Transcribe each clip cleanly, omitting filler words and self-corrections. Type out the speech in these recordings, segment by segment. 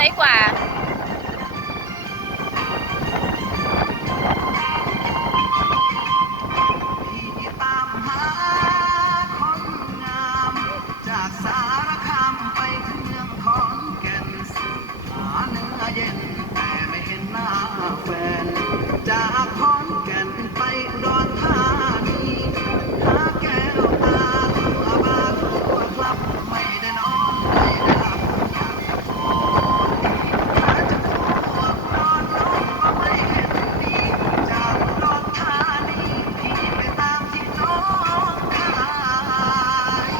วยกว่าตามหาคนงามจากสารคามไปถึงเมืองขอนแก่นหาเนื้อเย็นแต่ไม่เห็นหน้าแฟนจากขอนแก่นไปอุดรธานีหาแก้วตาทั่วบาร์ทั่วคลับไม่ได้นอนไม่ได้หลับอยากจะขอหาจะขอนอนน้องก็ไม่เห็นมีจากอุดรธานีพี่ไปตามที่น้องคาย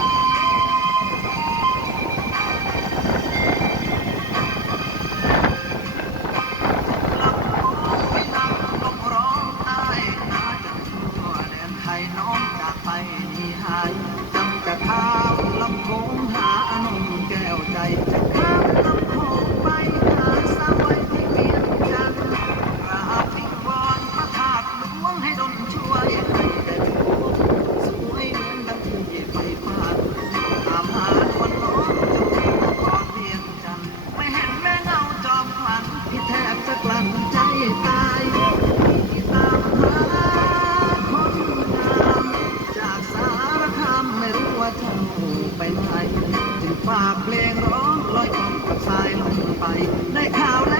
ลำโพงไม่นั่งลงร้องไห้นาจะทั่วแดนไทยน้องจากไปนี่หายจำจะข้ามลำโพงหาอนงแก้วใจข้ามลำโพงไปหาสาวไว้ที่เวียงจันทร์กราบวิงวอนพระธาตุหลวงให้ดลช่วยให้ได้พบสวยเหมือนดังที่ไปผ่านตามหานวลน้องจนถึงก่อนเวียงจันทร์ไม่เห็นแม่เงาจอมขวัญที่แทบจะกลั้นใจตายที่ตามหาคนงามจากสารคามไม่รู้ว่าเจ้าไปไหนจึงฝากเพลงร้องลอยกองกับสายลมไปได้ข่าวแล้ว